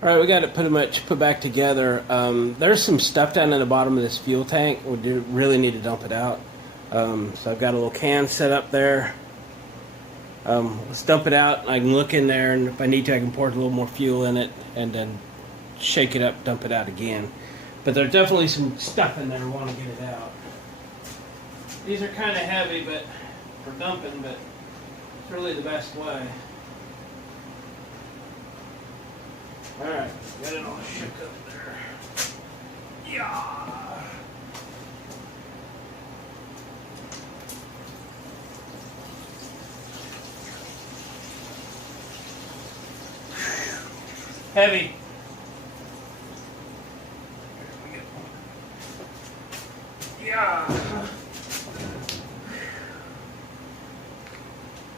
All right, we got it pretty much put back together. There's some stuff down in the bottom of this fuel tank. We do really need to dump it out. So I've got a little can set up there. Let's dump it out. I can look in there, and if I need to, I can pour a little more fuel in it and then shake it up, dump it out again. But there's definitely some stuff in there. I want to get it out. These are kind of heavy, but for dumping, but it's really the best way. Alright, got it all shook up there. Yeah. Heavy. Yeah.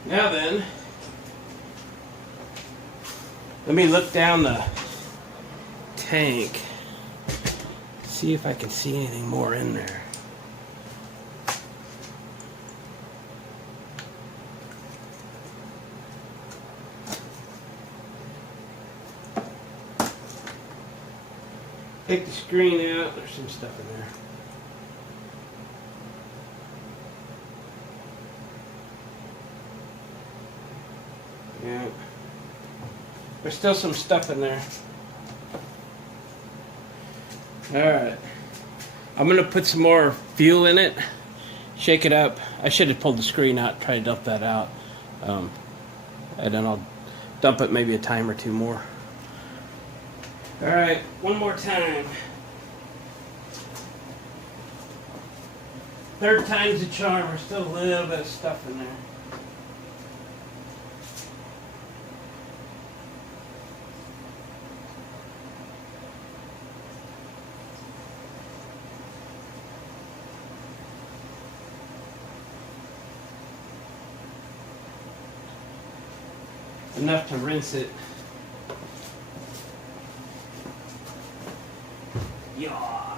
Now then, let me look down the tank, see if I can see anything more in there. Take the screen out, there's some stuff in there. Yeah. There's still some stuff in there. Alright. I'm going to put some more fuel in it. Shake it up. I should have pulled the screen out, try to dump that out. And then I'll dump it maybe a time or two more. Alright, one more time. Third time's a charm. There's still a little bit of stuff in there. Enough to rinse it. Yeah.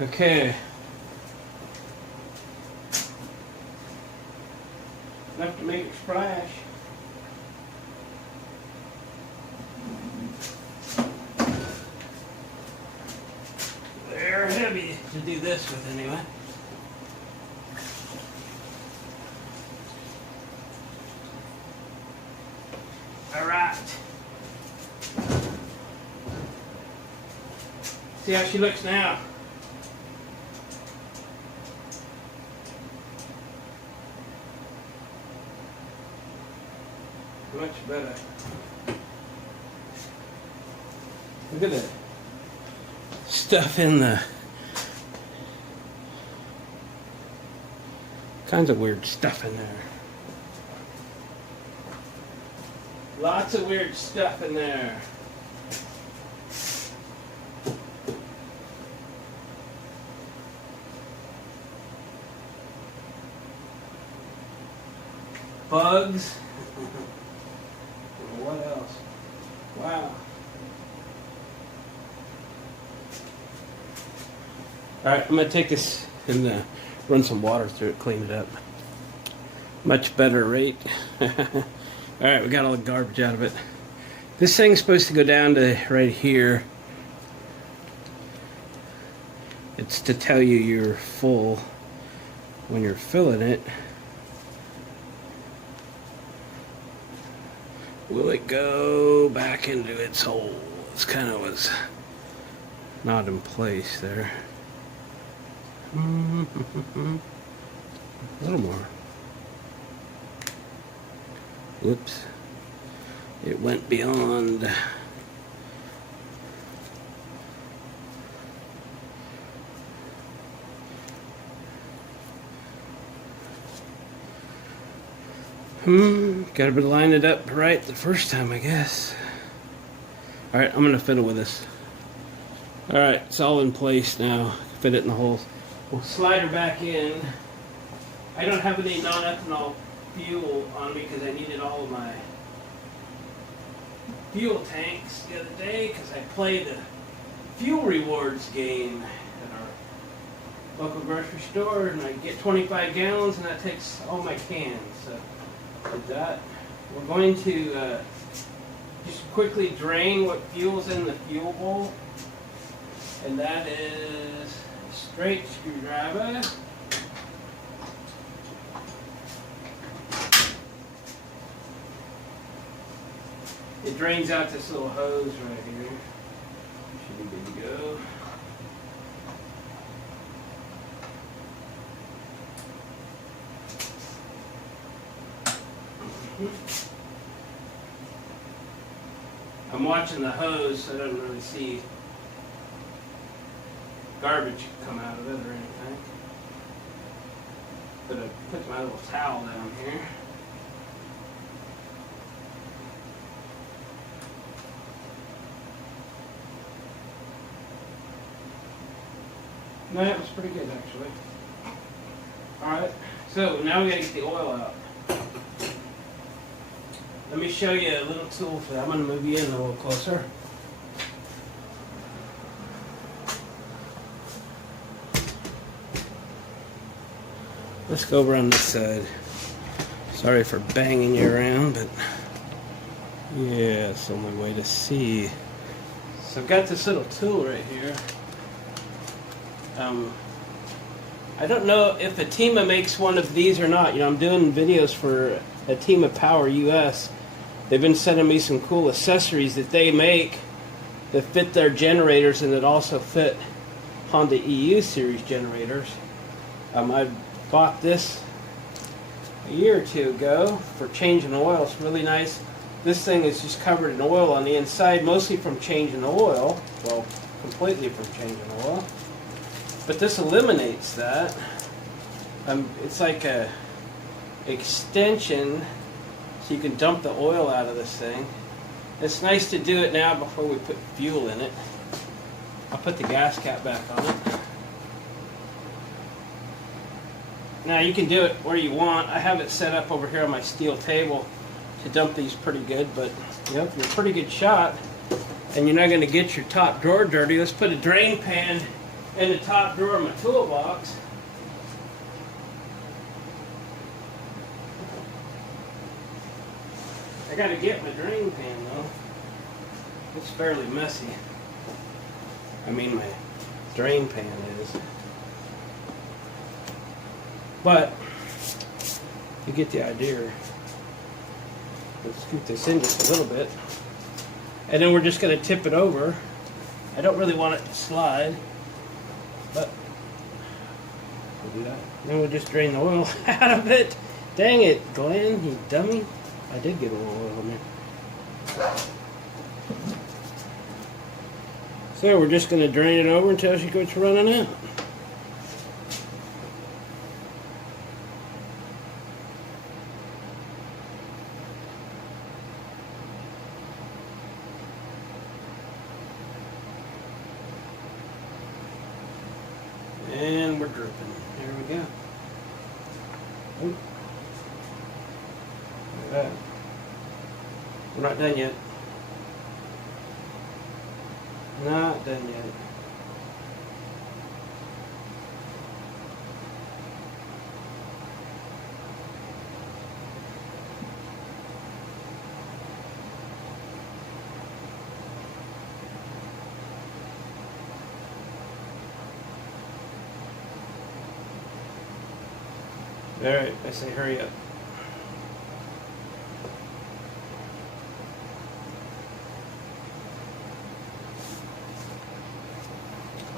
Okay. Enough to make it splash. They're heavy to do this with anyway. Alright. See how she looks now. Much better. Look at that stuff in the kinds of weird stuff in there. Lots of weird stuff in there. Bugs. What else? Wow. Alright, I'm going to take this and run some water through it, clean it up. Much better rate. Alright, we got all the garbage out of it. This thing's supposed to go down to right here. It's to tell you you're full when you're filling it. Will it go back into its hole? It's kind of was not in place there. A little more. Whoops. It went beyond. Gotta line it up right the first time, I guess. Alright, I'm gonna fiddle with this. Alright, it's all in place now. Fit it in the holes. We'll slide her back in. I don't have any non-ethanol fuel on me because I needed all of my fuel tanks the other day because I played the fuel rewards game at our local grocery store, and I get 25 gallons, and that takes all my cans. So with that, we're going to just quickly drain what fuel's in the fuel bowl, and that is a straight screwdriver. It drains out this little hose right here. Should be good to go. I'm watching the hose so I don't really see garbage come out of it or anything. But I put my little towel down here. No, that was pretty good actually. Alright, so now we gotta get the oil out. Let me show you a little tool for that. I'm going to move you in a little closer. Let's go over on this side. Sorry for banging you around, but yeah, it's the only way to see. So I've got this little tool right here. I don't know if Atima makes one of these or not. You know, I'm doing videos for Atima Power US. They've been sending me some cool accessories that they make that fit their generators and that also fit Honda EU series generators. I bought this a year or two ago for changing oil. It's really nice. This thing is just covered in oil on the inside, mostly from changing oil. Well, completely from changing oil. But this eliminates that. It's like a extension, so you can dump the oil out of this thing. It's nice to do it now before we put fuel in it. I'll put the gas cap back on it. Now you can do it where you want. I have it set up over here on my steel table to dump these pretty good, but yep, you're a pretty good shot and you're not going to get your top drawer dirty. Let's put a drain pan in the top drawer of my toolbox. I gotta get my drain pan though. It's fairly messy. I mean, my drain pan is. But you get the idea. Let's scoot this in just a little bit. And then we're just gonna tip it over. I don't really want it to slide, but we'll do that. Then we'll just drain the oil out of it. Dang it, Glenn, you dummy. I did get a little oil in there. So we're just going to drain it over until she quits running out. And we're dripping. There we go. Ooh. We're not done yet. Not done yet. Alright, I say hurry up.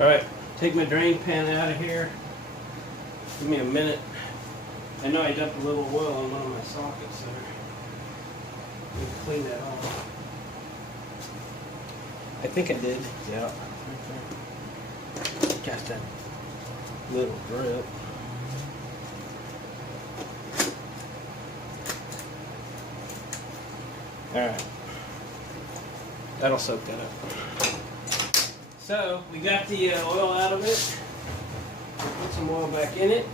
Alright, take my drain pan out of here. Give me a minute. I know I dumped a little oil on one of my sockets there. Need to clean that off. I think I did. Yeah. Right there. Just that little drip. Alright. That'll soak that up. So, we got the oil out of it. Put some oil back in it.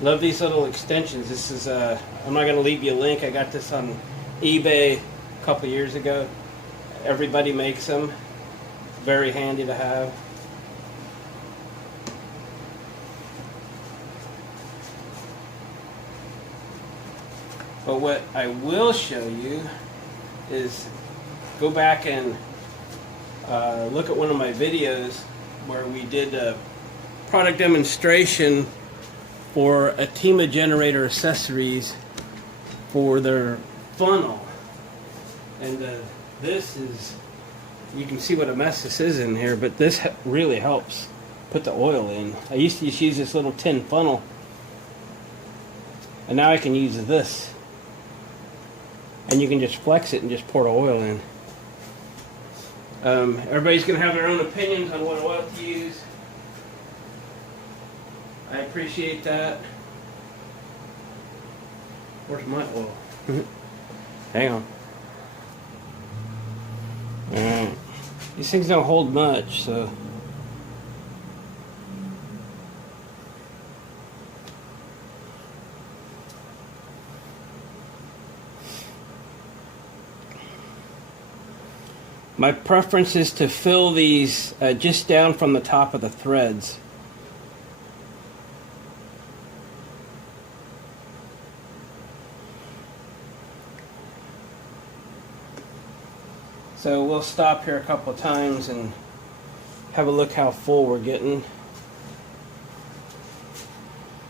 Love these little extensions. This is, I'm not going to leave you a link. I got this on eBay a couple years ago. Everybody makes them. Very handy to have. But what I will show you is go back and look at one of my videos where we did a product demonstration for a team of generator accessories for their funnel. And this is, you can see what a mess this is in here, but this really helps put the oil in. I used to just use this little tin funnel, and now I can use this. And you can just flex it and just pour the oil in. Everybody's going to have their own opinions on what oil to use. I appreciate that. Where's my oil? Hang on. Alright. These things don't hold much, so. My preference is to fill these just down from the top of the threads. So we'll stop here a couple of times and have a look how full we're getting.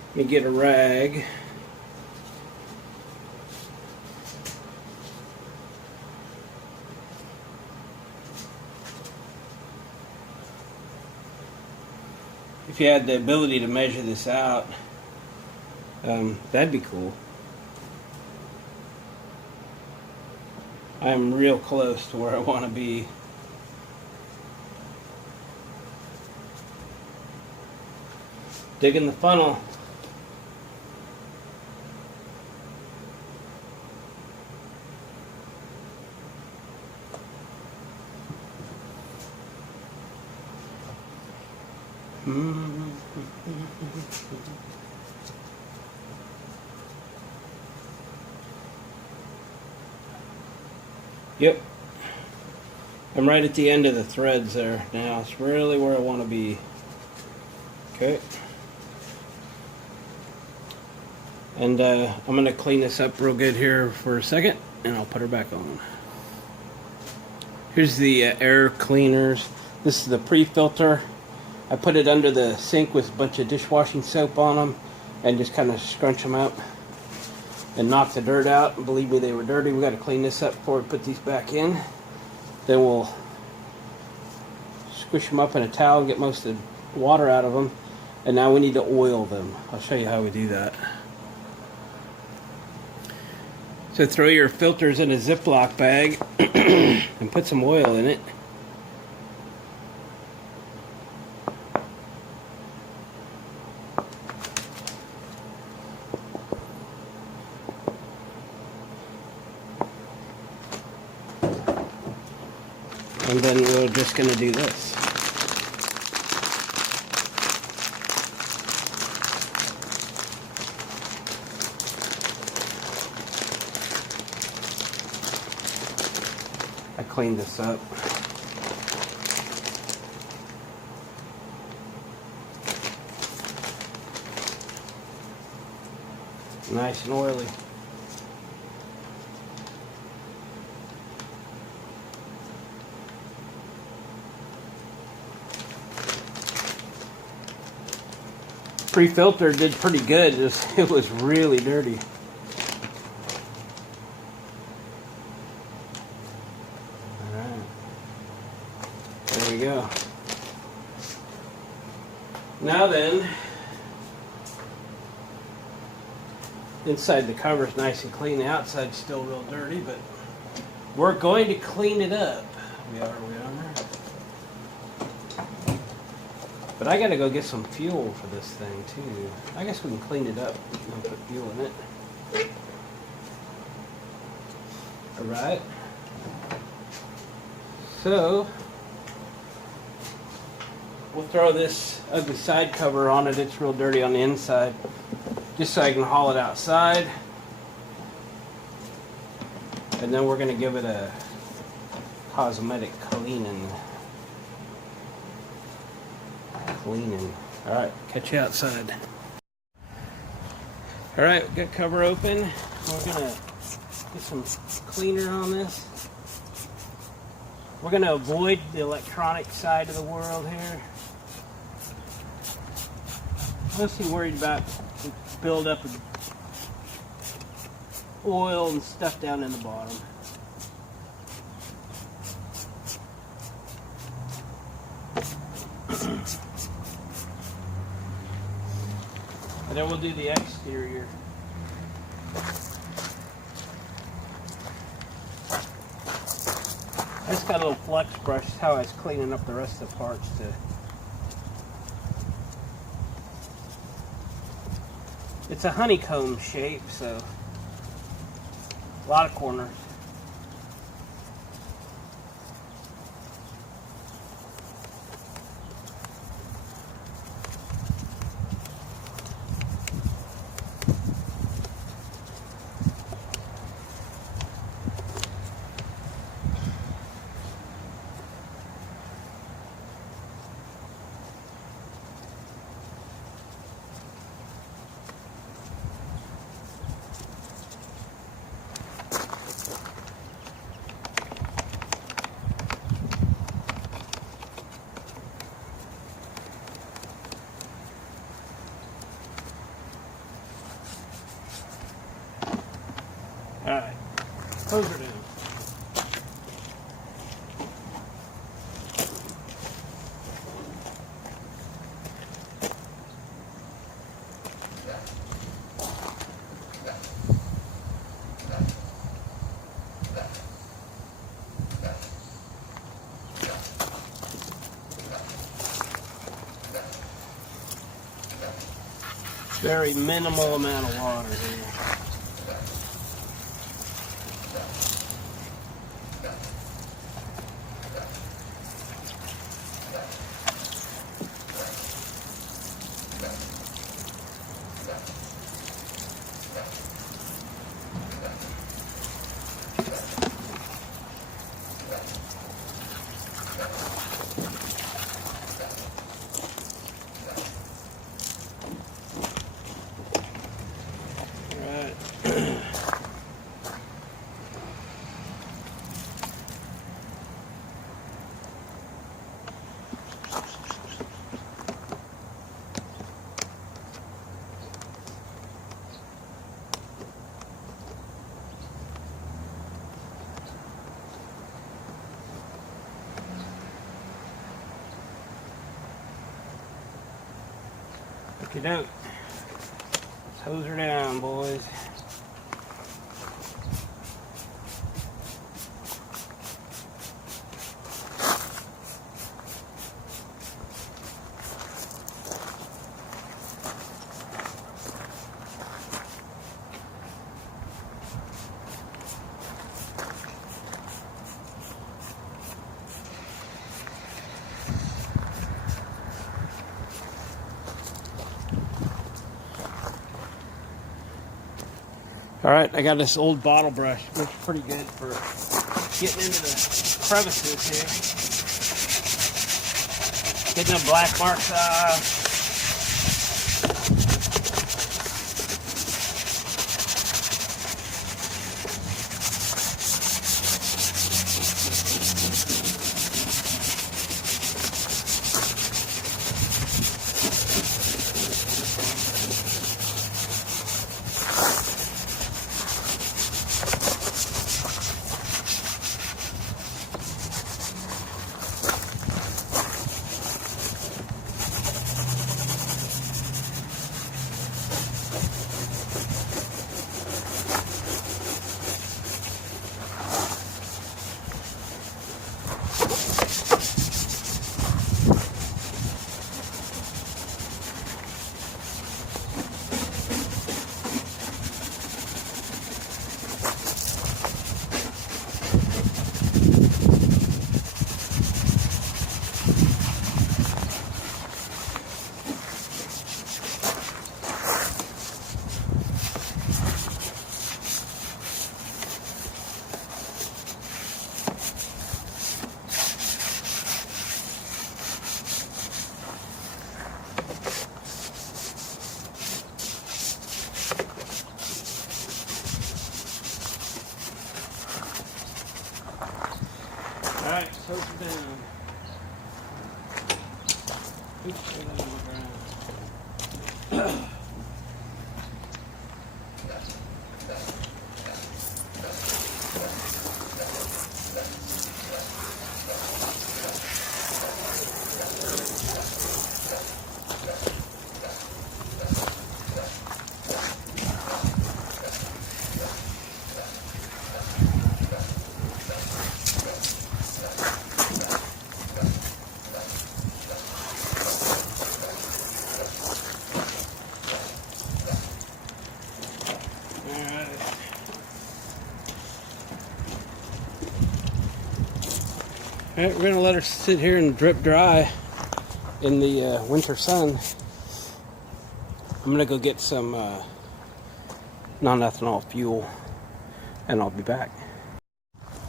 Let me get a rag. If you had the ability to measure this out, that'd be cool. I'm real close to where I want to be. Digging the funnel. Yep. I'm right at the end of the threads there now. It's really where I want to be. Okay. And I'm going to clean this up real good here for a second, and I'll put her back on. Here's the air cleaners. This is the pre-filter. I put it under the sink with a bunch of dishwashing soap on them and just kind of scrunch them out and knock the dirt out. And believe me, they were dirty. We got to clean this up before we put these back in. Then we'll squish them up in a towel and get most of the water out of them. And now we need to oil them. I'll show you how we do that. So throw your filters in a Ziploc bag and put some oil in it. And then we're just going to do this. I cleaned this up. Nice and oily. Pre-filter did pretty good. It was really dirty. Alright. There we go. Now then, inside the cover is nice and clean. The outside's still real dirty, but we're going to clean it up. We are. But I gotta go get some fuel for this thing too. I guess we can clean it up and put fuel in it. Alright. So, we'll throw this ugly side cover on it. It's real dirty on the inside. Just so I can haul it outside. And then we're going to give it a cosmetic cleaning. All right, catch you outside. All right, we got cover open. We're going to get some cleaner on this. We're going to avoid the electronic side of the world here. Mostly worried about the buildup of oil and stuff down in the bottom. And then we'll do the exterior. I just got a little flex brush. That's how I was cleaning up the rest of the parts too. It's a honeycomb shape, so a lot of corners. Alright, hose her down. Very minimal amount of water here. Okey doke. Let's hose her down, boys. Alright, I got this old bottle brush. Looks pretty good for getting into the crevices here. Getting the black marks off. Alright, so it's down. Oops, right on the ground. Alright, we're going to let her sit here and drip dry in the winter sun. I'm going to go get some non-ethanol fuel and I'll be back.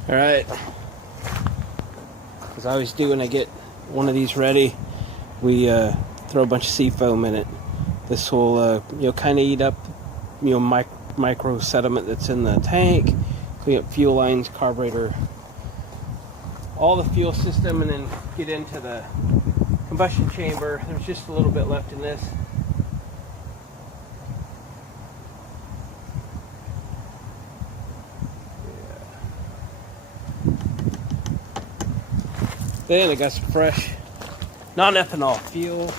Alright, as I always do when I get one of these ready, we throw a bunch of seafoam in it. This will kind of eat up micro sediment that's in the tank, clean up fuel lines, carburetor, all the fuel system, and then get into the combustion chamber. There's just a little bit left in this. Then I got some fresh non-ethanol fuel.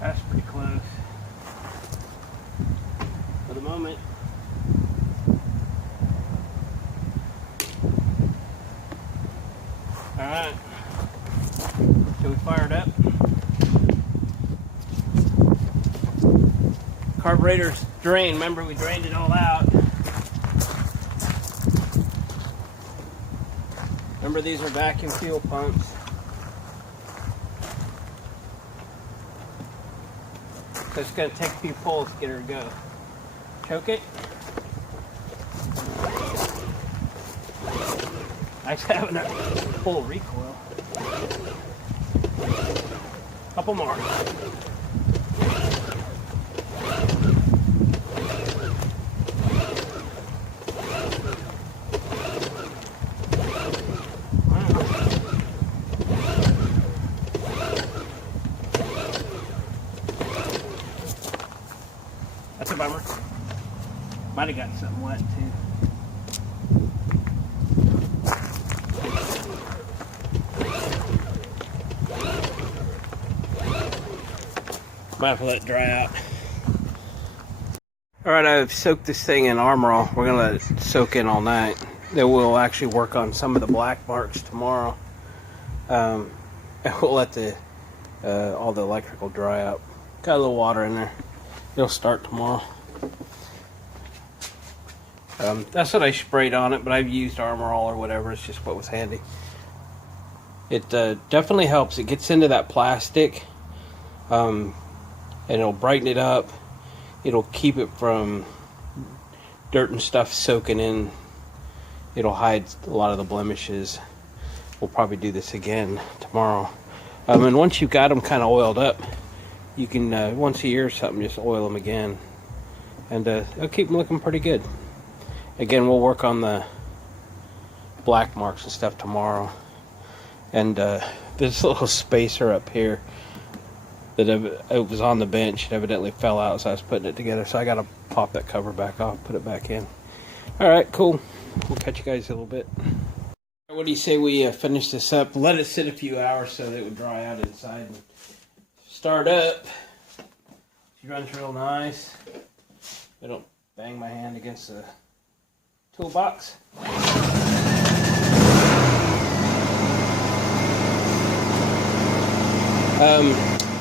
That's pretty close for the moment. Alright, so we fired up. Carburetor's drained. Remember, we drained it all out. Remember, these are vacuum fuel pumps. So it's going to take a few pulls to get her to go. Choke it. Nice having a full recoil. Couple more. That's a bummer. Might have got something wet too. Might have to let it dry out. Alright, I've soaked this thing in Armor All. We're going to let it soak in all night. Then we'll actually work on some of the black marks tomorrow. And we'll let the all the electrical dry out. Got a little water in there. It'll start tomorrow. That's what I sprayed on it, but I've used Armor All or whatever. It's just what was handy. It definitely helps. It gets into that plastic, and it'll brighten it up. It'll keep it from dirt and stuff soaking in. It'll hide a lot of the blemishes. We'll probably do this again tomorrow. And once you've got them kind of oiled up, you can, once a year or something, just oil them again. And it'll keep them looking pretty good. Again, we'll work on the black marks and stuff tomorrow. And this little spacer up here that it was on the bench, it evidently fell out as I was putting it together, so I gotta pop that cover back off, put it back in. Alright, cool. We'll catch you guys in a little bit. What do you say we finish this up, let it sit a few hours so that it would dry out inside, and start up. She runs real nice. I don't bang my hand against the toolbox.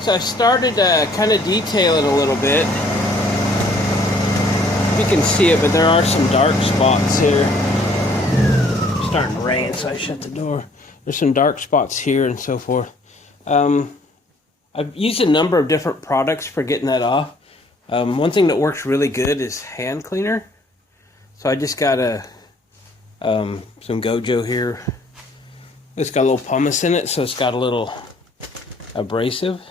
So I've started kind of detailing a little bit. You can see it, but there are some dark spots here. It's starting to rain, so I shut the door. There's some dark spots here and so forth. I've used a number of different products for getting that off. One thing that works really good is hand cleaner. So I just got some Gojo here. It's got a little pumice in it, so it's got a little abrasive.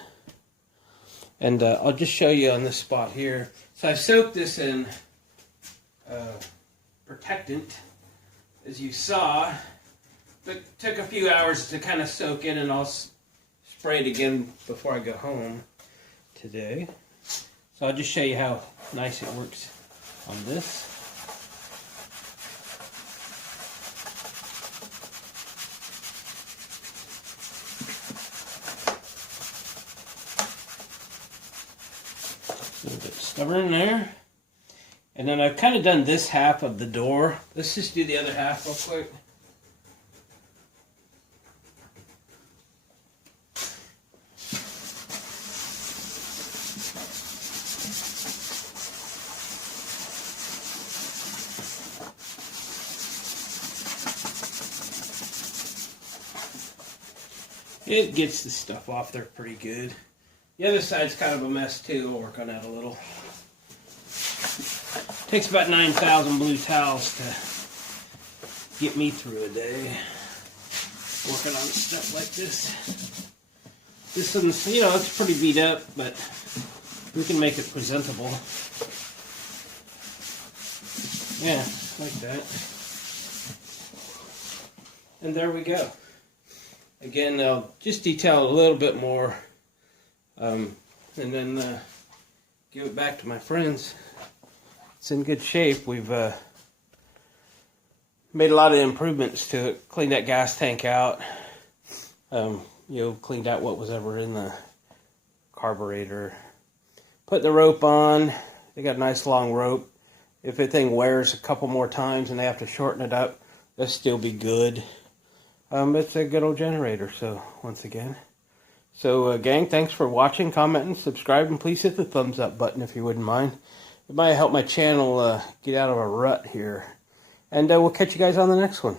And I'll just show you on this spot here. So I've soaked this in protectant, as you saw. But took a few hours to kind of soak in, and I'll spray it again before I go home today. So I'll just show you how nice it works on this. A little bit stubborn there. And then I've kind of done this half of the door. Let's just do the other half real quick. It gets the stuff off there pretty good. The other side's kind of a mess too. We'll work on that a little. Takes about 9,000 blue towels to get me through a day. Working on stuff like this. This one's, you know, it's pretty beat up, but we can make it presentable. Yeah, like that. And there we go. Again, I'll just detail a little bit more, and then give it back to my friends. It's in good shape. We've made a lot of improvements to it. Cleaned that gas tank out. You know, cleaned out what was ever in the carburetor. Put the rope on. They got a nice long rope. If the thing wears a couple more times and they have to shorten it up, they'll still be good. It's a good old generator, so once again. So gang, thanks for watching, commenting, subscribe, and please hit the thumbs up button if you wouldn't mind. It might help my channel get out of a rut here. And we'll catch you guys on the next one.